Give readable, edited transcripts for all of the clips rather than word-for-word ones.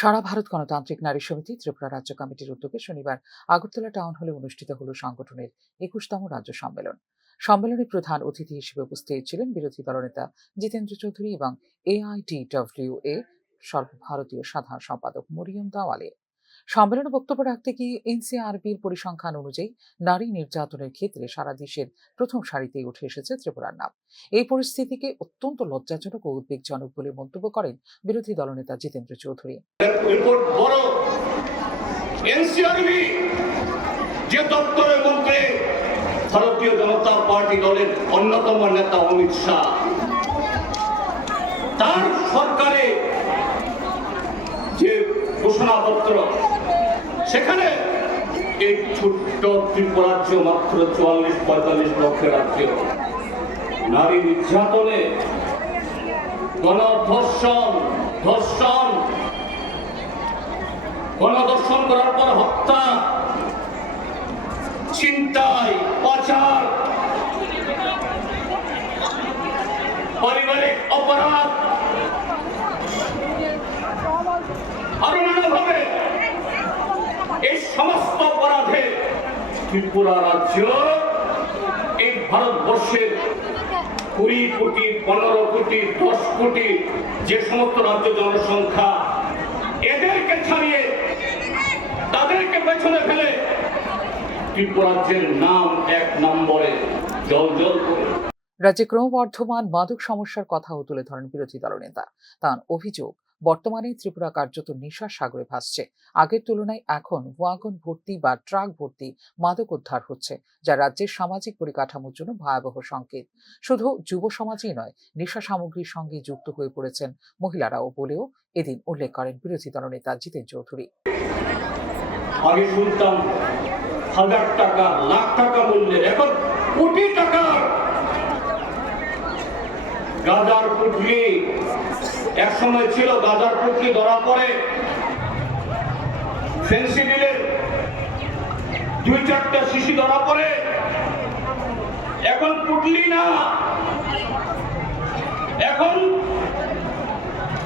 সারা ভারত গণতান্ত্রিক নারী সমিতি ত্রিপুরা রাজ্য কমিটির উদ্যোগে শনিবার আগরতলা টাউন হলে অনুষ্ঠিত হল সংগঠনের ২১তম রাজ্য সম্মেলন। সম্মেলনে প্রধান অতিথি হিসেবে উপস্থিত ছিলেন বিরোধী দলনেতা জিতেন্দ্র চৌধুরী এবং AITWA সর্বভারতীয় সাধারণ সম্পাদক মরিয়ম দাওয়ালে। সম্মেলনে বক্তব্য রাখতে গিয়ে এনসিআরবির পরিসংখ্যান অনুযায়ী নারী নির্যাতনের ক্ষেত্রে সারা দেশের প্রথম সারিতেই উঠে এসেছে ত্রিপুরার নাম। এই পরিস্থিতিকে অত্যন্ত লজ্জাজনক ও উদ্বেগজনক বলে মন্তব্য করেন বিরোধী দলনেতা জিতেন্দ্র চৌধুরী। এনসিআরবি যে দপ্তরের মধ্যে ভারতীয় জনতা পার্টি দলের অন্যতম নেতা অমিত শাহ, তার সরকারে যে ঘোষণাপত্র, সেখানে এই ছোট্ট ত্রিপুরা রাজ্য মাত্র ৪৪-৪৫ লক্ষের রাজ্য নারী নির্যাতনে, গণধর্ষণ করার পর হত্যা, ছিনতাই, পাচার, পারিবারিক অপরাধ, আরো নানাভাবে এই সমস্ত অপরাধে ত্রিপুরা রাজ্য এই ভারতবর্ষের ২০ কোটি, ১৫ কোটি, ১০ কোটি যে সমস্ত রাজ্য জনসংখ্যা, এদেরকে ছাড়িয়ে তাদেরকে পেছনে ফেলে ত্রিপুরা রাজ্যের নাম ১ নম্বরে জ্বলজ্বল করে। রাজ্যে ক্রমবর্ধমান মাদক সমস্যার কথাও তুলে ধরেন বিরোধী দলনেতা। তার অভিযোগ, বর্তমানে ত্রিপুরা কার্যত নেশার সাগরে ভাসছে। আগের তুলনায় এখন ওয়াগন ভর্তি বা ট্রাক ভর্তি মাদক উদ্ধার হচ্ছে, যা রাজ্যের সামাজিক পরিকাঠামোর জন্য ভয়াবহ সংকেত। শুধু যুব সমাজই নয়, নেশা সামগ্রীর সঙ্গে যুক্ত হয়ে পড়েছেন মহিলারাও বলেও এদিন উল্লেখ করেন বিরোধী দলনেতা জিতেন্দ্র চৌধুরী। আগে শুনতাম ১০০০ টাকা, লাখ টাকা মূল্যের, এখন কোটি টাকার গাঁজার পুটলি। এক সময় ছিল গাঁজার পুটলি ধরা পড়ে ফেন্সিডিলের ২-৪টা শিশি ধরা পড়ে, এখন পুটলি না, এখন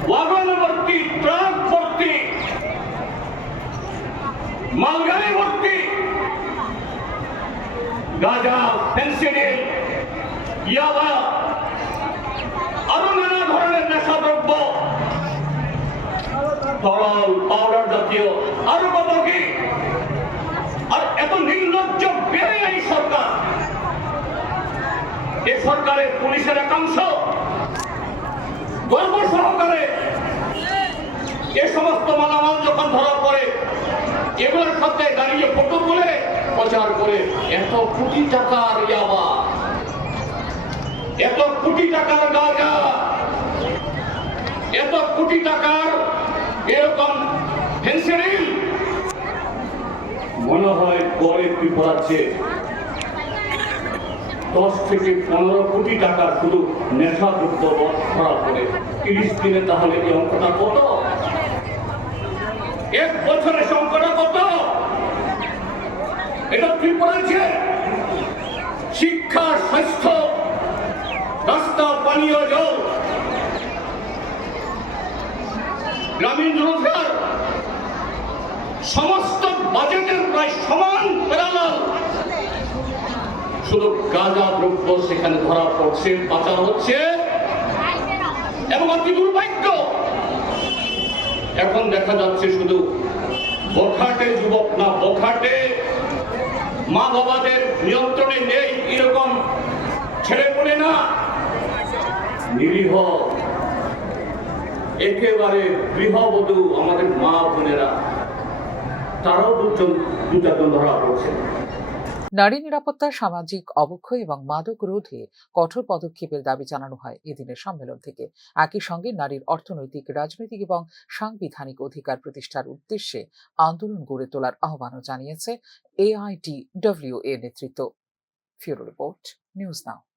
ওয়াগন ভর্তি, ট্রাক ভর্তি, মালগাড়ি ভর্তি গাঁজা, ফেন্সিডিল, ইয়াবা, আরো নানা ধরনের নেশাদ্রব্য, তরল পাউডার জাতীয়, আরো কত কি। আর এত নির্লজ্জ বেড়ে এই সরকার, এই সরকারের পুলিশের একাংশ গর্ব সহকারে এ সমস্ত মালামাল যখন ধরা পড়ে, এগুলোর সাথে দাঁড়িয়ে ফটো তুলে প্রচার করে এত কোটি টাকার ইয়াবা, এত কোটি টাকার গাঁজা, এত কোটি টাকার এরকম ফেন্সিডিল। মনে হয় গড়ে ত্রিপুরাচ্ছে ১০ থেকে ১৫ কোটি টাকা শুধু নেশাদ্রব্য ধরা পড়ে ৩০ দিনে। তাহলে এই অঙ্কটা কত? ১ বছরের সংখ্যাটা কত? এটা ত্রিপুরাচ্ছে শিক্ষা, স্বাস্থ্য, রাস্তা, পানীয় জল, গ্রামীণ রোজগার, সমস্ত বাজেটের প্রায় সমান পেরালাল। শুধু গাঁজা দ্রব্য সেখানে ধরা পড়ছে, পাচার হচ্ছে। এবং অতি দুর্ভাগ্য, এখন দেখা যাচ্ছে শুধু বখাটে যুবক না, বখাটে মা বাবাদের নিয়ন্ত্রণে নেই এরকম ছেড়ে পড়ে না, নিরীহ একেবারে গৃহবধূ আমাদের মা বোনেরা, তারাও দুজন ধরা পড়ছে। নারী নিরাপত্তা, সামাজিক অবক্ষয় এবং মাদক রোধে কঠোর পদক্ষেপের দাবি জানানো হয় এদিনের সম্মেলন থেকে। একই সঙ্গে নারীর অর্থনৈতিক, রাজনৈতিক এবং সাংবিধানিক অধিকার প্রতিষ্ঠার উদ্দেশ্যে আন্দোলন গড়ে তোলার আহ্বানও জানিয়েছে AITWA নেতৃত্ব। ফিউরো রিপোর্ট, নিউজ নাও।